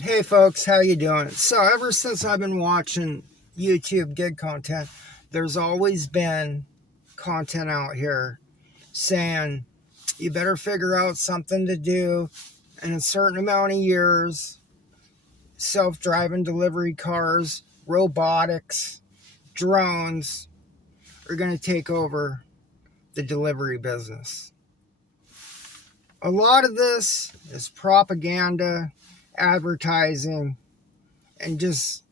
Hey folks, how you doing? So ever since I've been watching YouTube gig content, there's always been content out here saying you better figure out something to do in a certain amount of years. Self-driving delivery cars, robotics, drones are going to take over the delivery business. A lot of this is propaganda, advertising, and just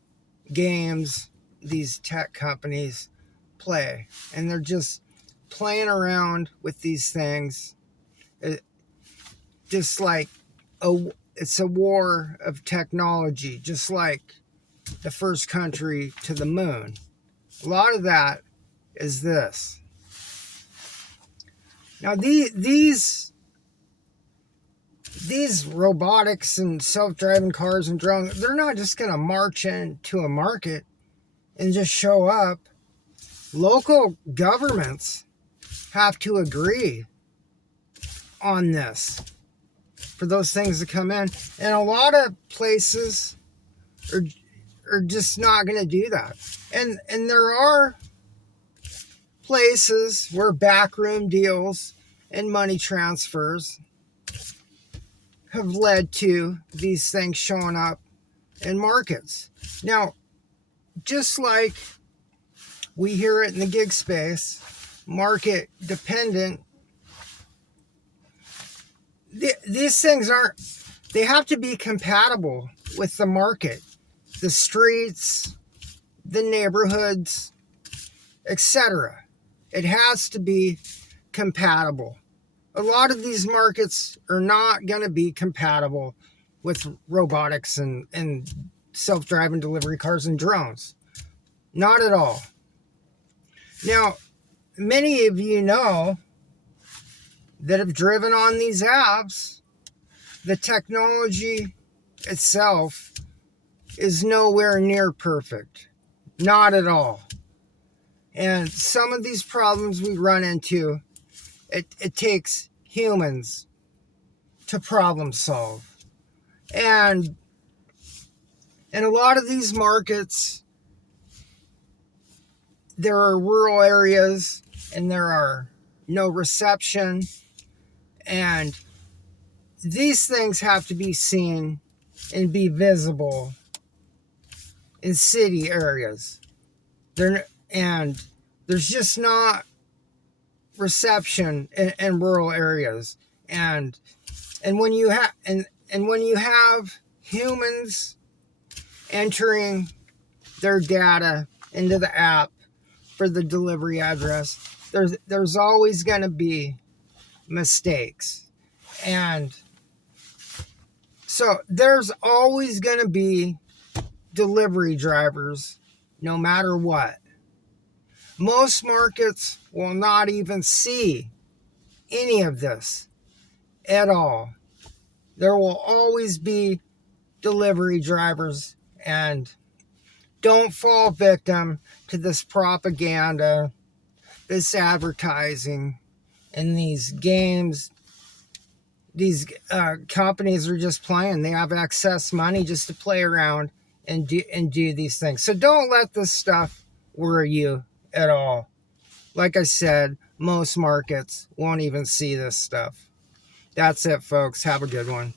games these tech companies play, and they're just playing around with these things. It, just like it's a war of technology, just like the first country to the moon. A lot of that is this. Now these robotics and self-driving cars and drones, they're not just going to march into a market and just show up. Local governments have to agree on this for those things to come in. And a lot of places are just not going to do that. And there are places where backroom deals and money transfers have led to these things showing up in markets. Now, just like we hear it in the gig space, market dependent, these things they have to be compatible with the market, the streets, the neighborhoods, etc. It has to be compatible. A lot of these markets are not going to be compatible with robotics and self-driving delivery cars and drones. Not at all. Now, many of you know that have driven on these apps, the technology itself is nowhere near perfect. Not at all. And some of these problems we run into, it takes humans to problem solve. And in a lot of these markets, there are rural areas and there are no reception. And these things have to be seen and be visible in city areas. And there's just not reception in rural areas. And when you have and when you have humans entering their data into the app for the delivery address, there's always going to be mistakes. And so there's always going to be delivery drivers no matter what. Most markets will not even see any of this at all. There will always be delivery drivers, and don't fall victim to this propaganda, this advertising, and these games. These companies are just playing. They have excess money just to play around and do these things. So don't let this stuff worry you at all. Like I said, most markets won't even see this stuff. That's it, folks. Have a good one.